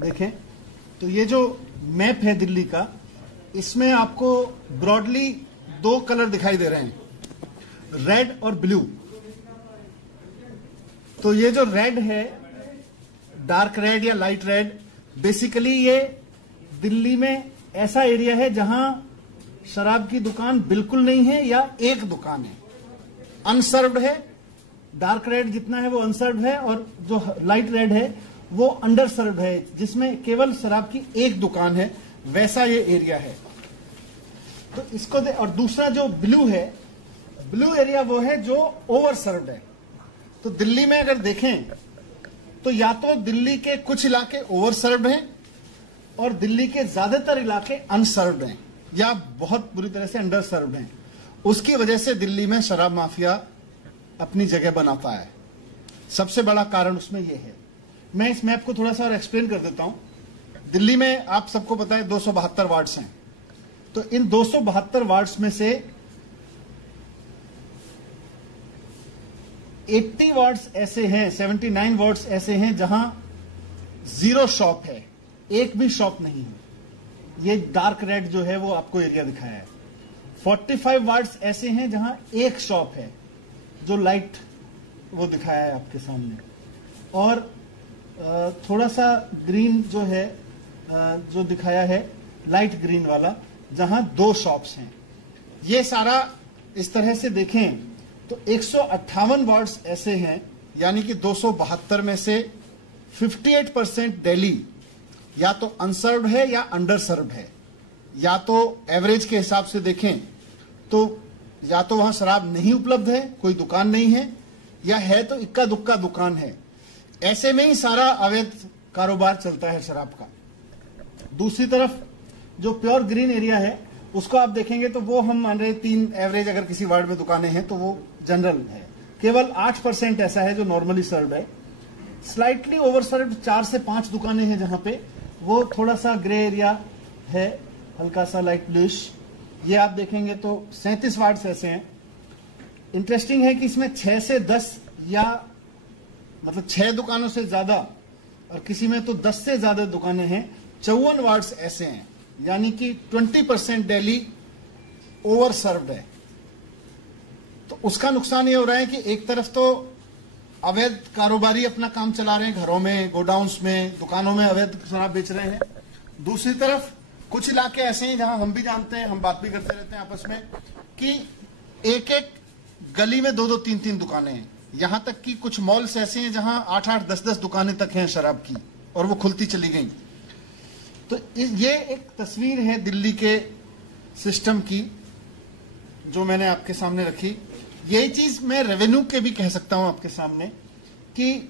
देखें तो ये जो मैप है दिल्ली का, इसमें आपको ब्रॉडली दो कलर दिखाई दे रहे हैं, रेड और ब्लू। तो ये जो रेड है, डार्क रेड या लाइट रेड, बेसिकली ये दिल्ली में ऐसा एरिया है जहां शराब की दुकान बिल्कुल नहीं है या एक दुकान है, अनसर्व्ड है। डार्क रेड जितना है वो अनसर्व्ड है, और जो लाइट रेड है वो अंडर सर्व्ड है, जिसमें केवल शराब की एक दुकान है, वैसा ये एरिया है। तो इसको और दूसरा जो ब्लू है, ब्लू एरिया वो है जो ओवर सर्व्ड है। तो दिल्ली में अगर देखें तो या तो दिल्ली के कुछ इलाके ओवर सर्व्ड हैं और दिल्ली के ज्यादातर इलाके अनसर्व्ड हैं या बहुत बुरी तरह से अंडर सर्व्ड हैं। उसकी वजह से दिल्ली में शराब माफिया अपनी जगह बनाता है। सबसे बड़ा कारण उसमें यह है। मैं इस मैप को थोड़ा सा और एक्सप्लेन कर देता हूं। दिल्ली में आप सबको पता है 272 वार्ड्स हैं। तो इन 272 वार्ड्स में से 80 वार्ड्स ऐसे हैं, 79 वार्ड्स ऐसे हैं जहां जीरो शॉप है, एक भी शॉप नहीं है। ये डार्क रेड जो है वो आपको एरिया दिखाया है। 45 वार्ड्स ऐसे हैं जहां एक शॉप है, जो लाइट वो दिखाया है आपके सामने। और थोड़ा सा ग्रीन जो है, जो दिखाया है लाइट ग्रीन वाला, जहां दो शॉप्स हैं। ये सारा इस तरह से देखें तो 158 वार्ड्स ऐसे हैं, यानी कि 272 में से 58% दिल्ली या तो अनसर्व्ड है या अंडर सर्व्ड है। या तो एवरेज के हिसाब से देखें तो या तो वहां शराब नहीं उपलब्ध है, कोई दुकान नहीं है, या है तो इक्का दुक्का दुकान है। ऐसे में ही सारा अवैध कारोबार चलता है शराब का। दूसरी तरफ जो प्योर ग्रीन एरिया है उसको आप देखेंगे तो वो हम मान रहे 3 एवरेज अगर किसी वार्ड में दुकानें हैं तो वो जनरल है। केवल 8% ऐसा है जो नॉर्मली सर्व्ड है। स्लाइटली ओवर सर्व्ड 4 से 5 दुकानें हैं जहां पे वो थोड़ा सा ग्रे एरिया है, हल्का सा लाइट ब्लूइश। ये आप देखेंगे तो 37 वार्ड्स ऐसे हैं। इंटरेस्टिंग है कि इसमें 6 से 10 या मतलब 6 दुकानों से ज्यादा, और किसी में तो 10 से ज्यादा दुकानें हैं। 54 वार्ड्स ऐसे हैं, यानी कि 20% दिल्ली ओवर सर्व्ड है। तो उसका नुकसान ये हो रहा है कि एक तरफ तो अवैध कारोबारी अपना काम चला रहे हैं, घरों में, गोडाउन्स में, दुकानों में अवैध शराब बेच रहे हैं। दूसरी तरफ कुछ इलाके ऐसे हैं जहां हम भी जानते हैं, हम बात भी करते रहते हैं आपस में, कि एक एक गली में 2-2, 3-3 दुकानें हैं। यहां तक कि कुछ मॉल्स ऐसे हैं जहां 8-8, 10-10 दुकानें तक हैं शराब की, और वो खुलती चली गई। तो ये एक तस्वीर है दिल्ली के सिस्टम की जो मैंने आपके सामने रखी। यही चीज मैं रेवेन्यू के भी कह सकता हूं आपके सामने कि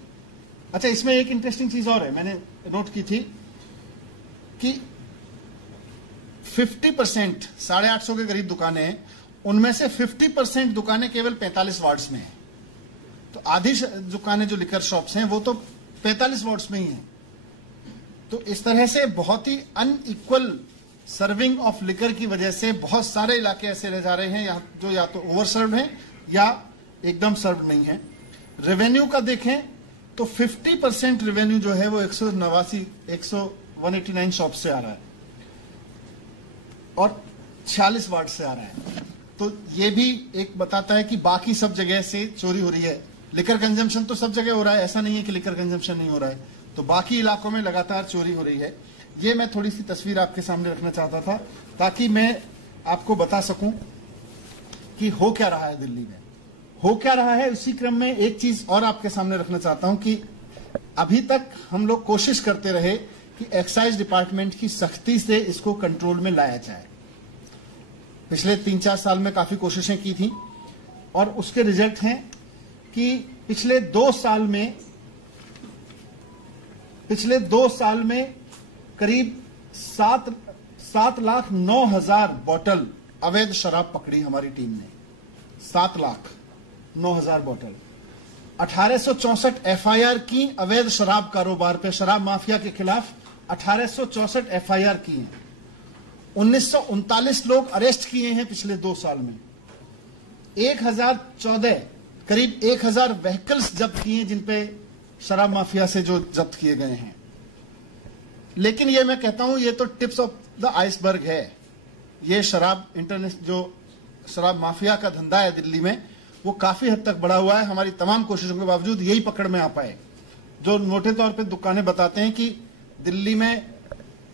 अच्छा, इसमें एक इंटरेस्टिंग चीज और है, मैंने नोट की थी कि 50%, 850 के करीब दुकानें हैं, उनमें से 50% दुकानें केवल 45 वार्ड्स में हैं। तो आधी दुकानें जो लिकर शॉप्स हैं वो तो 45 वार्ड्स में ही हैं। तो इस तरह से बहुत ही अनइक्वल सर्विंग ऑफ लिकर की वजह से बहुत सारे इलाके ऐसे रह जा रहे हैं जो या तो ओवर सर्व्ड हैं या एकदम सर्व्ड नहीं है। रेवेन्यू का देखें तो 50% रेवेन्यू जो है वो 189 शॉप से आ रहा है और 46 वार्ड से आ रहा है। तो ये भी एक बताता है कि बाकी सब जगह से चोरी हो रही है। लिकर कंजम्पशन तो सब जगह हो रहा है, ऐसा नहीं है कि लिकर कंजम्पशन नहीं हो रहा है। तो बाकी इलाकों में लगातार चोरी हो रही है। ये मैं थोड़ी सी तस्वीर आपके सामने रखना चाहता था ताकि मैं आपको बता सकूं कि हो क्या रहा है दिल्ली में, हो क्या रहा है। उसी क्रम में एक चीज और आपके सामने रखना चाहता हूं कि अभी तक हम लोग कोशिश करते रहे कि एक्साइज डिपार्टमेंट की सख्ती से इसको कंट्रोल में लाया जाए। पिछले 3-4 साल में काफी कोशिशें की थी और उसके रिजल्ट हैं कि पिछले 2 साल में करीब 7,09,000 बोतल अवैध शराब पकड़ी हमारी टीम ने। 7,09,000 बोतल। 1864 एफआईआर की अवैध शराब कारोबार पे, शराब माफिया के खिलाफ 1864 एफआईआर की हैं। 1939 लोग अरेस्ट किए हैं पिछले 2 साल में। 1014 करीब 1000 व्हीकल्स जब्त किए जिन पे शराब माफिया से जो जब्त किए गए हैं। लेकिन ये मैं कहता हूं, ये तो टिप्स ऑफ द आइसबर्ग है। ये शराब जो शराब माफिया का धंधा है दिल्ली में, वो काफी हद तक बढ़ा हुआ है। हमारी तमाम कोशिशों के बावजूद यही पकड़ में आ पाए। जो मोटे तौर पे दुकानें बताते हैं कि दिल्ली में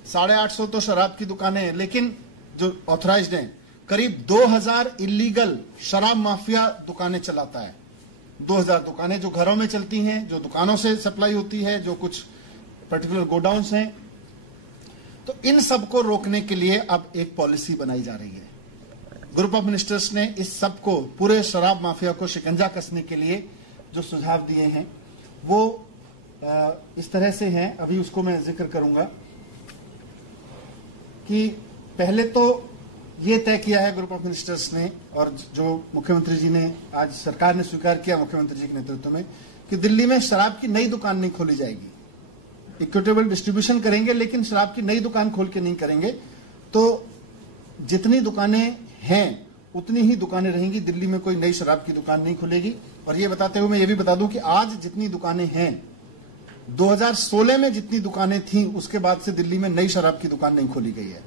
850 तो शराब की दुकानें हैं, लेकिन जो ऑथराइज्ड हैं, करीब 2000 इलीगल शराब माफिया दुकानें चलाता है। 2000 दुकानें जो घरों में चलती हैं, जो दुकानों से सप्लाई होती है, जो कुछ पर्टिकुलर गोडाउन्स हैं। तो इन सब को रोकने के लिए अब एक पॉलिसी बनाई जा रही है। ग्रुप ऑफ मिनिस्टर्स ने इस सब को, पूरे शराब माफिया को शिकंजा कसने के लिए जो सुझाव दिए हैं वो इस तरह से हैं। अभी उसको मैं जिक्र करूंगा कि पहले तो ये तय किया है ग्रुप ऑफ मिनिस्टर्स ने, और जो मुख्यमंत्री जी ने, आज सरकार ने स्वीकार किया मुख्यमंत्री जी के नेतृत्व में, कि दिल्ली में शराब की नई दुकान नहीं खोली जाएगी। इक्विटेबल डिस्ट्रीब्यूशन करेंगे, लेकिन शराब की नई दुकान खोल के नहीं करेंगे। तो जितनी दुकानें हैं उतनी ही दुकानें रहेंगी। दिल्ली में कोई नई शराब की दुकान नहीं खुलेगी। और ये बताते हुए मैं ये भी बता दूं कि आज जितनी दुकानें हैं, 2016 में जितनी दुकानें थीं, उसके बाद से दिल्ली में नई शराब की दुकान नहीं खोली गई है।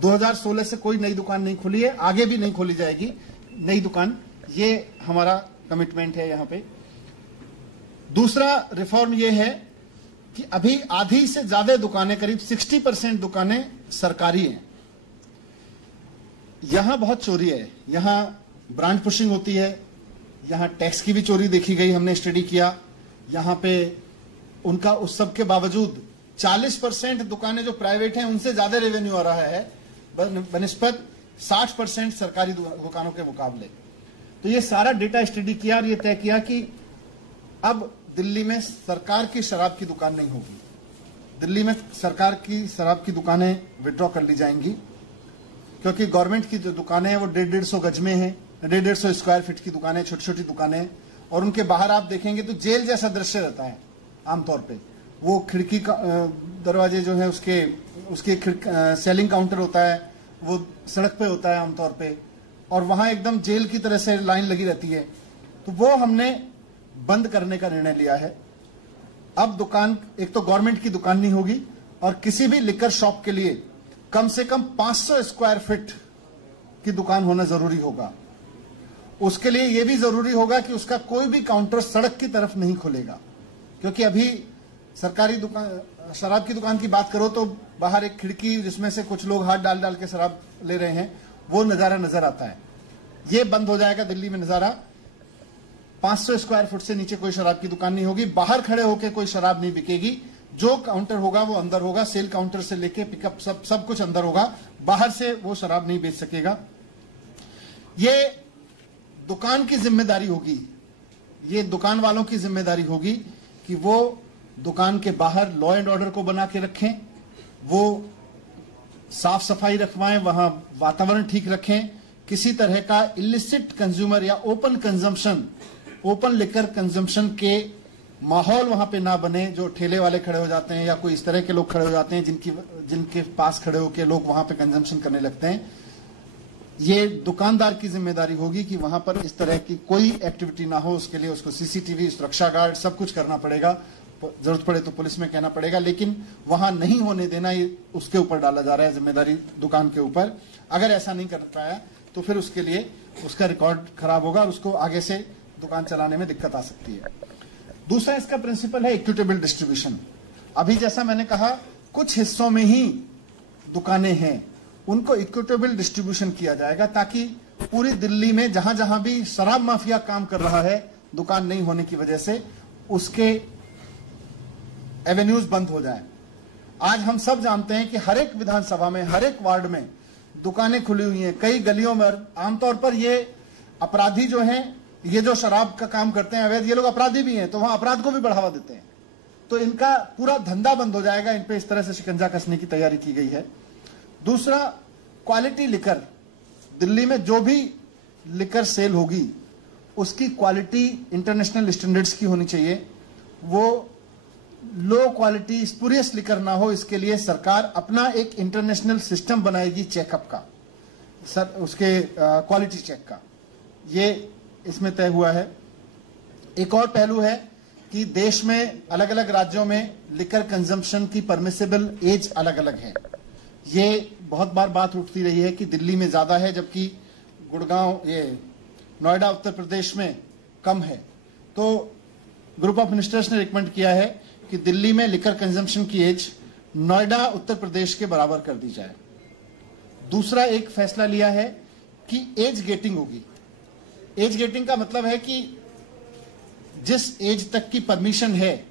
2016 से कोई नई दुकान नहीं खुली है, आगे भी नहीं खोली जाएगी नई दुकान। ये हमारा कमिटमेंट है यहां पे। दूसरा रिफॉर्म ये है कि अभी आधी से ज्यादा दुकानें, करीब 60% दुकानें सरकारी हैं। यहां बहुत चोरी है, यहां ब्रांड पुशिंग होती है, यहां टैक्स की भी चोरी देखी गई, हमने स्टडी किया। यहां पे उनका उस सब के बावजूद 40% दुकानें जो प्राइवेट हैं उनसे ज्यादा रेवेन्यू आ रहा है बनिस्बत 60% सरकारी दुकानों के मुकाबले। तो ये सारा डेटा स्टडी किया और ये तय किया कि अब दिल्ली में सरकार की शराब की दुकान नहीं होगी। दिल्ली में सरकार की शराब की दुकानें विड्रॉ कर ली जाएंगी, क्योंकि गवर्नमेंट की जो दुकानें हैं वो 150 गज में हैं, 150 स्क्वायर फीट की दुकानें, छोटी छोटी दुकानें, और उनके बाहर आप देखेंगे तो जेल जैसा दृश्य रहता है आमतौर पे। वो खिड़की का दरवाजे जो है उसके सेलिंग काउंटर होता है, वो सड़क पे होता है आमतौर पे, और वहां एकदम जेल की तरह से लाइन लगी रहती है। तो वो हमने बंद करने का निर्णय लिया है। अब दुकान, एक तो गवर्नमेंट की दुकान नहीं होगी, और किसी भी लिकर शॉप के लिए कम से कम 500 स्क्वायर फीट की दुकान होना जरूरी होगा। उसके लिए यह भी जरूरी होगा कि उसका कोई भी काउंटर सड़क की तरफ नहीं खुलेगा, क्योंकि अभी सरकारी दुकान, शराब की दुकान की बात करो तो बाहर एक खिड़की जिसमें से कुछ लोग हाथ डाल डाल के शराब ले रहे हैं, वो नजारा नजर आता है। ये बंद हो जाएगा दिल्ली में नजारा। 500 स्क्वायर फुट से नीचे कोई शराब की दुकान नहीं होगी। बाहर खड़े होकर कोई शराब नहीं बिकेगी। जो काउंटर होगा वो अंदर होगा, सेल काउंटर से लेके पिकअप सब कुछ अंदर होगा, बाहर से वो शराब नहीं बेच सकेगा। ये दुकान की जिम्मेदारी होगी, ये दुकान वालों की जिम्मेदारी होगी कि वो दुकान के बाहर लॉ एंड ऑर्डर को बना के रखें, वो साफ सफाई रखवाएं, वहां वातावरण ठीक रखें, किसी तरह का इलिसिट कंज्यूमर या open consumption, open liquor consumption के माहौल वहां पे ना बने, जो ठेले वाले खड़े हो जाते हैं या कोई इस तरह के लोग खड़े हो जाते हैं जिनके पास खड़े होकर लोग वहां पे कंजम्पशन करने लगते हैं। ये दुकानदार की जिम्मेदारी होगी कि वहां पर इस तरह की कोई एक्टिविटी ना हो। उसके लिए उसको सीसीटीवी, सुरक्षा गार्ड सब कुछ करना पड़ेगा, जरूरत पड़े तो पुलिस में कहना पड़ेगा, लेकिन वहां नहीं होने देना ये उसके ऊपर डाला जा रहा है, जिम्मेदारी दुकान के ऊपर। अगर ऐसा नहीं कर पाया तो फिर उसके लिए उसका रिकॉर्ड खराब होगा और उसको आगे से दुकान चलाने में दिक्कत आ सकती है। दूसरा इसका प्रिंसिपल है इक्विटेबल डिस्ट्रीब्यूशन। अभी जैसा मैंने कहा, कुछ हिस्सों में ही दुकानें हैं, उनको इक्विटेबल डिस्ट्रीब्यूशन किया जाएगा ताकि पूरी दिल्ली में जहां जहां भी शराब माफिया काम कर रहा है दुकान नहीं होने की वजह से, उसके एवेन्यूज बंद हो जाए। आज हम सब जानते हैं कि हर एक विधानसभा में, हर एक वार्ड में दुकानें खुली हुई हैं, कई गलियों में। आमतौर पर ये अपराधी जो हैं, ये जो शराब का काम करते हैं अवैध, ये लोग अपराधी भी हैं, तो वहां अपराध को भी बढ़ावा देते हैं। तो इनका पूरा धंधा बंद हो जाएगा। इन पे इस तरह से शिकंजा कसने की तैयारी की गई है। दूसरा, क्वालिटी लिकर, दिल्ली में जो भी लिकर सेल होगी उसकी क्वालिटी इंटरनेशनल स्टैंडर्ड्स की होनी चाहिए। वो लो क्वालिटी स्पूरियस लिकर ना हो, इसके लिए सरकार अपना एक इंटरनेशनल सिस्टम बनाएगी चेकअप का, उसके क्वालिटी चेक का। ये इसमें तय हुआ है। एक और पहलू है कि देश में अलग अलग राज्यों में लिकर कंजम्पशन की परमिसिबल एज अलग अलग है। ये बहुत बार बात उठती रही है कि दिल्ली में ज्यादा है जबकि गुड़गांव, ये नोएडा उत्तर प्रदेश में कम है। तो ग्रुप ऑफ मिनिस्टर्स ने रिकमेंड किया है कि दिल्ली में लिकर कंजम्पशन की एज नोएडा उत्तर प्रदेश के बराबर कर दी जाए। दूसरा एक फैसला लिया है कि एज गेटिंग होगी। एज गेटिंग का मतलब है कि जिस एज तक की परमिशन है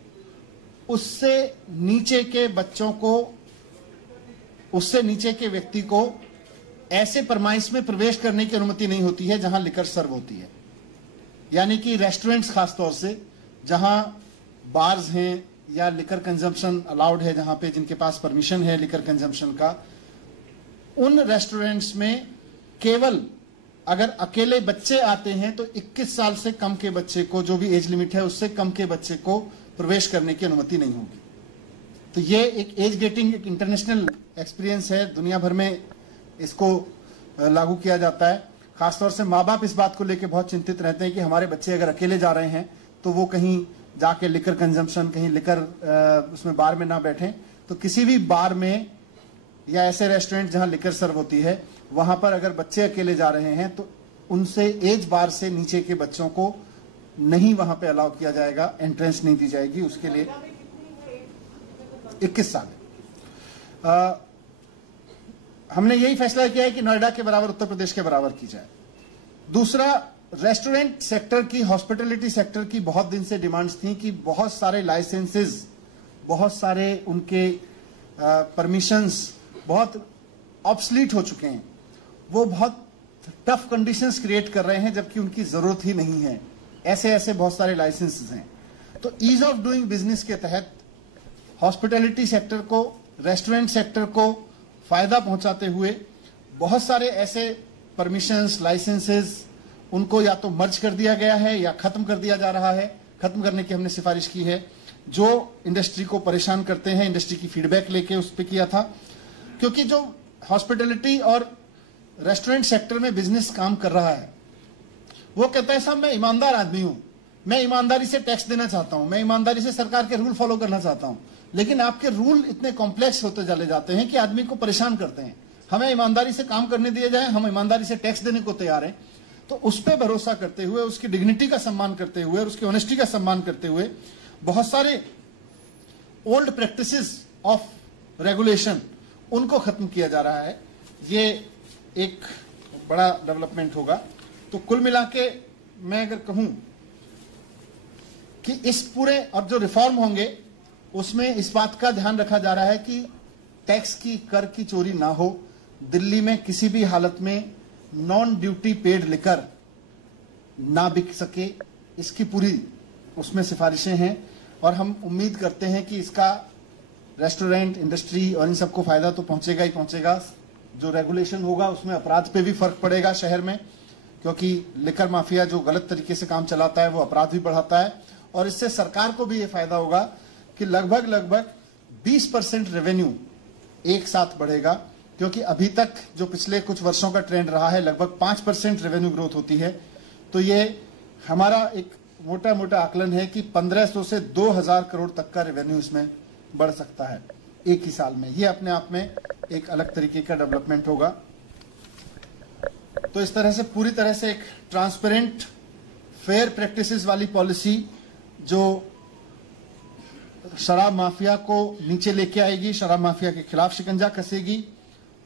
उससे नीचे के बच्चों को, उससे नीचे के व्यक्ति को ऐसे परमाइश में प्रवेश करने की अनुमति नहीं होती है जहां लिकर सर्व होती है। यानी कि रेस्टोरेंट्स खासतौर से जहां बार्स हैं या लिकर कंजम्पशन अलाउड है, जहां पे जिनके पास परमिशन है लिकर कंजम्पशन का, उन रेस्टोरेंट्स में केवल अगर अकेले बच्चे आते हैं तो 21 साल से कम के बच्चे को, जो भी एज लिमिट है उससे कम के बच्चे को प्रवेश करने की अनुमति नहीं होगी। तो ये एक एज गेटिंग एक इंटरनेशनल एक्सपीरियंस है, दुनिया भर में इसको लागू किया जाता है। खासतौर से माँ बाप इस बात को लेकर बहुत चिंतित रहते हैं कि हमारे बच्चे अगर अकेले जा रहे हैं तो वो कहीं जाके लिकर कंजम्पशन, कहीं लिकर उसमें बार में ना बैठें। तो किसी भी बार में या ऐसे रेस्टोरेंट जहां लिकर सर्व होती है वहां पर अगर बच्चे अकेले जा रहे हैं तो उनसे एज बार से नीचे के बच्चों को नहीं वहां पे अलाउ किया जाएगा, एंट्रेंस नहीं दी जाएगी। उसके लिए 21 साल हमने यही फैसला किया है कि नोएडा के बराबर, उत्तर प्रदेश के बराबर की जाए। दूसरा, रेस्टोरेंट सेक्टर की, हॉस्पिटैलिटी सेक्टर की बहुत दिन से डिमांड्स थी कि बहुत सारे लाइसेंसेस, बहुत सारे उनके परमिशंस बहुत ऑब्सलीट हो चुके हैं। वो बहुत टफ कंडीशंस क्रिएट कर रहे हैं जबकि उनकी जरूरत ही नहीं है। ऐसे ऐसे बहुत सारे लाइसेंसेस हैं। तो ईज ऑफ डूइंग बिजनेस के तहत हॉस्पिटैलिटी सेक्टर को, रेस्टोरेंट सेक्टर को फायदा पहुंचाते हुए बहुत सारे ऐसे परमिशंस, लाइसेंसेस, उनको या तो मर्ज कर दिया गया है या खत्म कर दिया जा रहा है। खत्म करने की हमने सिफारिश की है, जो इंडस्ट्री को परेशान करते हैं। इंडस्ट्री की फीडबैक लेके उस पर किया था, क्योंकि जो हॉस्पिटैलिटी और रेस्टोरेंट सेक्टर में बिजनेस काम कर रहा है वो कहता है साहब मैं ईमानदार आदमी हूं, मैं ईमानदारी से टैक्स देना चाहता हूं, मैं ईमानदारी से सरकार के रूल फॉलो करना चाहता हूं, लेकिन आपके रूल इतने कॉम्प्लेक्स होते चले जाते हैं कि आदमी को परेशान करते हैं। हमें ईमानदारी से काम करने दिए जाए, हम ईमानदारी से टैक्स देने को तैयार हैं। तो उस पर भरोसा करते हुए, उसकी डिग्निटी का सम्मान करते हुए और उसकी ऑनेस्टी का सम्मान करते हुए बहुत सारे ओल्ड प्रैक्टिसेस ऑफ रेगुलेशन उनको खत्म किया जा रहा है। ये एक बड़ा डेवलपमेंट होगा। तो कुल मिला के मैं अगर कहूं कि इस पूरे अब जो रिफॉर्म होंगे उसमें इस बात का ध्यान रखा जा रहा है कि टैक्स की, कर की चोरी ना हो। दिल्ली में किसी भी हालत में नॉन ड्यूटी पेड लिकर ना बिक सके, इसकी पूरी उसमें सिफारिशें हैं। और हम उम्मीद करते हैं कि इसका रेस्टोरेंट इंडस्ट्री और इन सबको फायदा तो पहुंचेगा ही पहुंचेगा। जो रेगुलेशन होगा उसमें अपराध पे भी फर्क पड़ेगा शहर में, क्योंकि लिकर माफिया जो गलत तरीके से काम चलाता है वो अपराध भी बढ़ाता है। और इससे सरकार को भी ये फायदा होगा कि लगभग 20% रेवेन्यू एक साथ बढ़ेगा, क्योंकि अभी तक जो पिछले कुछ वर्षों का ट्रेंड रहा है लगभग 5% रेवेन्यू ग्रोथ होती है। तो ये हमारा एक मोटा मोटा आकलन है कि 1500 से 2000 करोड़ तक का रेवेन्यू इसमें बढ़ सकता है एक ही साल में। ये अपने आप में एक अलग तरीके का डेवलपमेंट होगा। तो इस तरह से पूरी तरह से एक ट्रांसपेरेंट, फेयर प्रैक्टिसेस वाली पॉलिसी जो शराब माफिया को नीचे लेके आएगी, शराब माफिया के खिलाफ शिकंजा कसेगी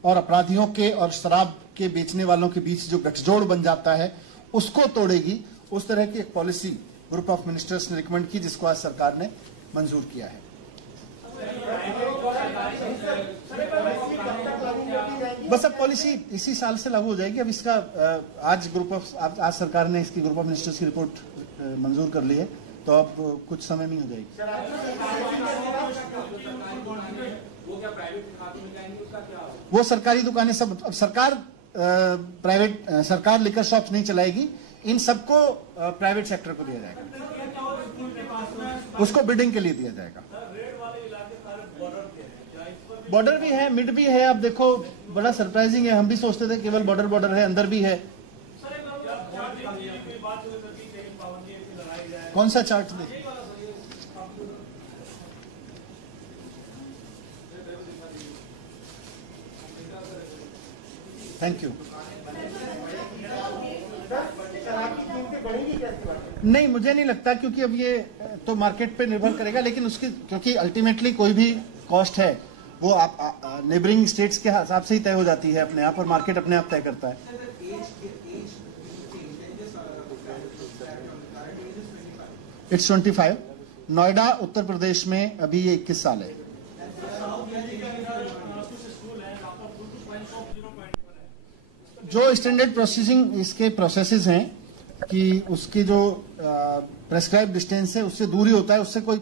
और अपराधियों के और शराब के बेचने वालों के बीच जो गठजोड़ बन जाता है उसको तोड़ेगी। उस तरह की एक पॉलिसी ग्रुप ऑफ मिनिस्टर्स ने रिकमेंड की, जिसको आज सरकार ने मंजूर किया है। बस अब पॉलिसी इसी साल से लागू हो जाएगी। अब इसका आज सरकार ने इसकी ग्रुप ऑफ मिनिस्टर्स की रिपोर्ट मंजूर कर ली है, तो अब कुछ समय में हो जाएगी। वो सरकारी दुकानें सब अब सरकार लिकर शॉप्स नहीं चलाएगी, इन सबको प्राइवेट सेक्टर को दिया जाएगा, उसको बिडिंग के लिए दिया जाएगा। बॉर्डर भी है, मिड भी है। आप देखो बड़ा सरप्राइजिंग है, हम भी सोचते थे केवल बॉर्डर है, अंदर भी है। कौन सा चार्ट दे? Thank you. नहीं, मुझे नहीं लगता, क्योंकि अब ये तो मार्केट पे निर्भर करेगा, लेकिन उसकी क्योंकि अल्टीमेटली कोई भी कॉस्ट है वो आप नेबरिंग स्टेट्स के हिसाब से ही तय हो जाती है अपने आप, और मार्केट अपने आप तय करता है। इट्स 25। नोएडा उत्तर प्रदेश में अभी ये 21 साल है। जो स्टैंडर्ड प्रोसेसिंग इसके प्रोसेसेस हैं कि उसकी जो प्रेस्क्राइब डिस्टेंस है उससे दूर ही होता है, उससे कोई